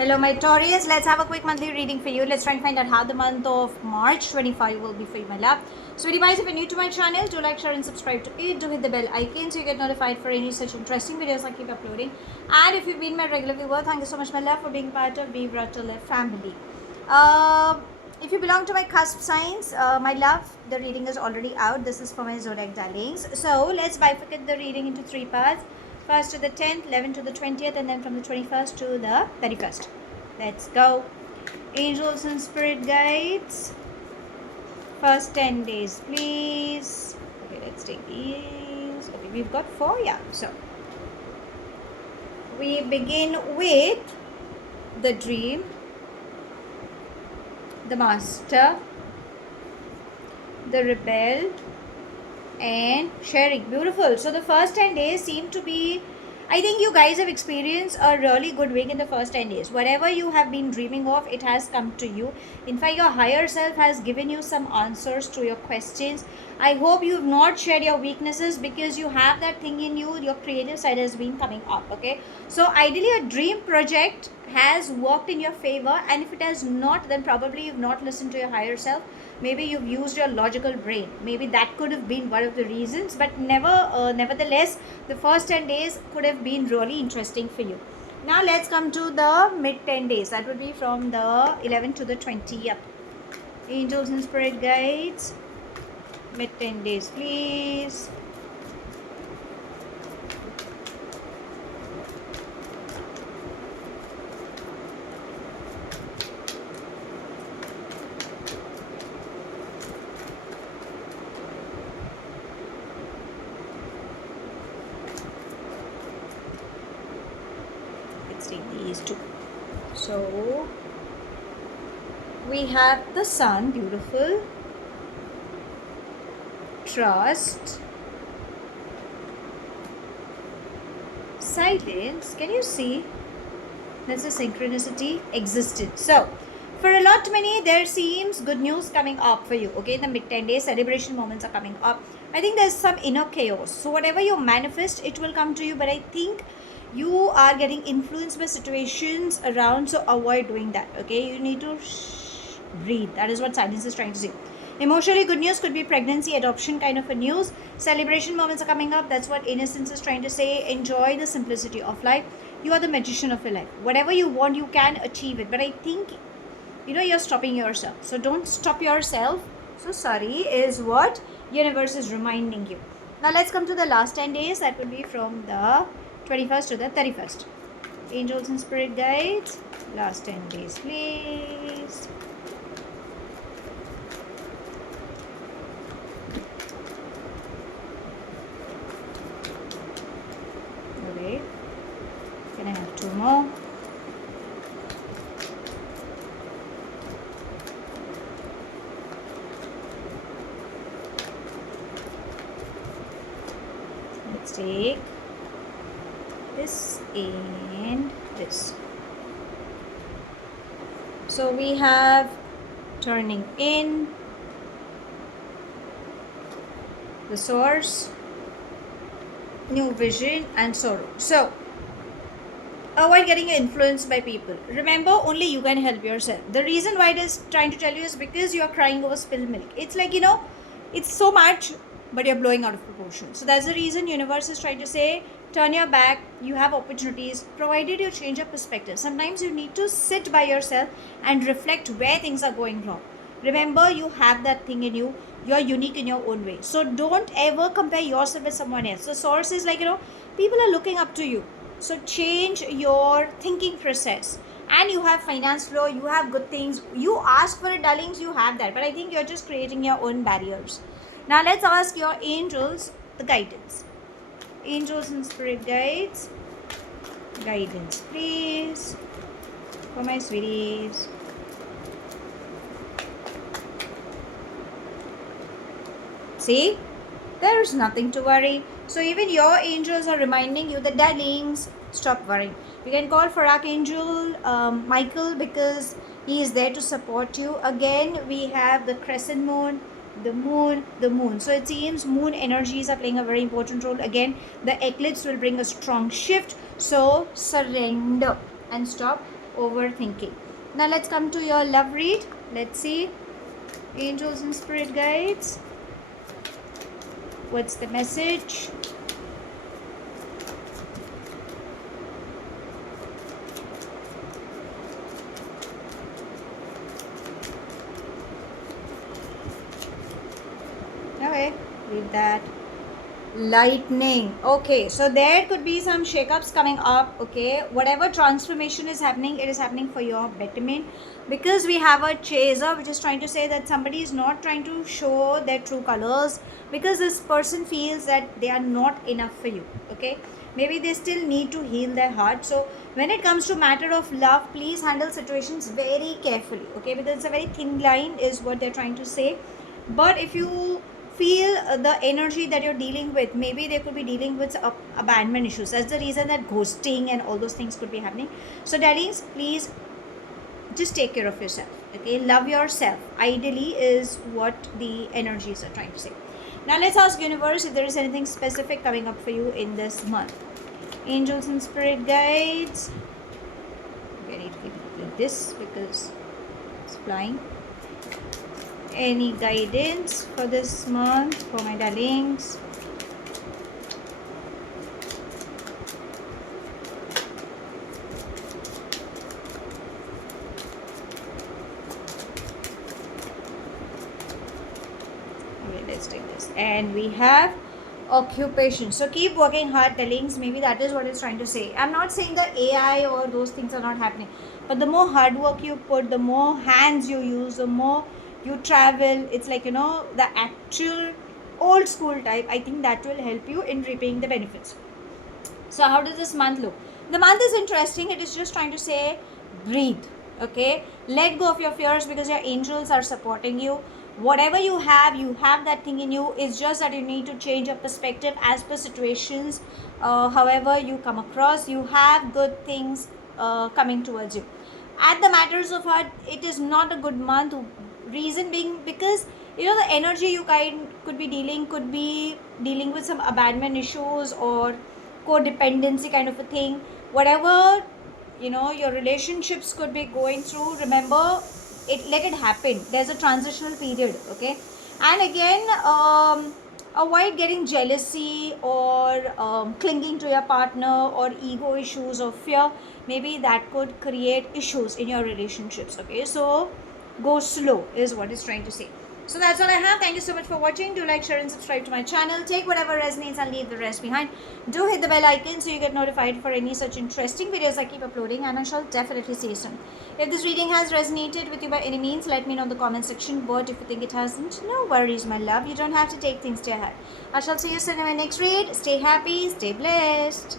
Hello my Taurus, let's have a quick monthly reading for you. Let's try and find out how the month of March 25 will be for you, my love. So guys, if you're new to my channel, do like, share and subscribe to it. Do hit the bell icon so you get notified for any such interesting videos I keep uploading. And if you've been my regular viewer, thank you so much, my love, for being part of Be Brought to Live family. If you belong to my cusp signs, my love, the reading is already out. This is for my zodiac darlings. So let's bifurcate the reading into three parts. First to the 10th, 11th to the 20th, and then from the 21st to the 31st. Let's go. Angels and spirit guides. First 10 days, please. Okay, let's take these. Okay, we've got 4, yeah. So, we begin with the dream, the master, the rebel, and sharing. Beautiful. So the first 10 days seem to be, I think you guys have experienced a really good week in the first 10 days. Whatever you have been dreaming of, it has come to you. In fact, your higher self has given you some answers to your questions. I hope you have not shared your weaknesses because you have that thing in you. Your creative side has been coming up, okay? So ideally, a dream project has worked in your favor, and if it has not, then probably you've not listened to your higher self. Maybe you've used your logical brain. Maybe that could have been one of the reasons, but nevertheless, the first 10 days could have been really interesting for you. Now let's come to the mid 10 days. That would be from the 11th to the 20th. Angels and spirit guides, mid 10 days, please. These two. So we have the sun, beautiful, trust, silence. Can you see? That's a synchronicity, existence. So for a lot many, there seems good news coming up for you. Okay, in the mid 10 days, celebration moments are coming up. I think there's some inner chaos. So whatever you manifest, it will come to you. But I think you are getting influenced by situations around, so avoid doing that. Okay, you need to breathe. That is what silence is trying to say. Emotionally good news could be pregnancy, adoption kind of a news. Celebration moments are coming up. That's what innocence is trying to say. Enjoy the simplicity of life. You are the magician of your life. Whatever you want, you can achieve it. But I think, you're stopping yourself. So don't stop yourself. So sorry is what universe is reminding you. Now let's come to the last 10 days. That would be from the 21st to the 31st. Angels and spirit guides, last 10 days, please. Okay. Can I have 2 more? Let's take this and this. So we have turning in, the source, new vision, and sorrow. So avoid getting influenced by people. Remember, only you can help yourself. The reason why it is trying to tell you is because you are crying over spilled milk. It's like, it's so much, but you're blowing out of proportion. So that's the reason universe is trying to say, turn your back. You have opportunities, provided you change your perspective. Sometimes you need to sit by yourself and reflect where things are going wrong. Remember, you have that thing in you. You're unique in your own way. So don't ever compare yourself with someone else. The source is like, people are looking up to you. So change your thinking process. And you have finance flow, you have good things. You ask for it, darlings, you have that. But I think you're just creating your own barriers. Now let's ask your angels the guidance. Angels and spirit guides, guidance, please, for my sweeties. See, there's nothing to worry. So even your angels are reminding you that, darlings, stop worrying. You can call for Archangel Michael because he is there to support you. Again, we have the crescent moon, the moon. So it seems moon energies are playing a very important role. Again, the eclipse will bring a strong shift. So surrender and stop overthinking. Now let's come to your love read. Let's see. Angels and spirit guides. What's the message? Okay, leave that. Lightning. Okay, so there could be some shakeups coming up. Okay, whatever transformation is happening, it is happening for your betterment, because we have a chaser, which is trying to say that somebody is not trying to show their true colors, because this person feels that they are not enough for you. Okay, maybe they still need to heal their heart. So when it comes to matter of love, please handle situations very carefully. Okay, because it's a very thin line is what they're trying to say. But if you feel the energy that you're dealing with, maybe they could be dealing with abandonment issues. That's the reason that ghosting and all those things could be happening. So darlings, please just take care of yourself. Okay, love yourself ideally is what the energies are trying to say. Now let's ask universe if there is anything specific coming up for you in this month. Angels and spirit guides. Okay, I need to keep it like this because it's flying. Any guidance for this month for my darlings? Okay, let's take this. And we have occupation. So keep working hard, darlings. Maybe that is what it's trying to say. I'm not saying that AI or those things are not happening, but the more hard work you put, the more hands you use, the more you travel, it's like, you know, the actual old school type. I think that will help you in reaping the benefits. So how does this month look? The month is interesting. It is just trying to say breathe. Okay, let go of your fears, because your angels are supporting you. Whatever you have that thing in you. It's just that you need to change your perspective as per situations. However you come across, you have good things coming towards you. At the matters of heart, it is not a good month. Reason being because, you know, the energy you could be dealing with some abandonment issues or codependency kind of a thing. Whatever, you know, your relationships could be going through, remember it, let it happen. There's a transitional period. Okay, and again, avoid getting jealousy or clinging to your partner, or ego issues or fear. Maybe that could create issues in your relationships. Okay, so go slow is what it's trying to say. So that's all I have. Thank you so much for watching. Do like, share and subscribe to my channel. Take whatever resonates and leave the rest behind. Do hit the bell icon so you get notified for any such interesting videos I keep uploading, and I shall definitely see you soon. If this reading has resonated with you by any means, let me know in the comment section. But if you think it hasn't, no worries, my love. You don't have to take things to your heart. I shall see you soon in my next read. Stay happy, stay blessed.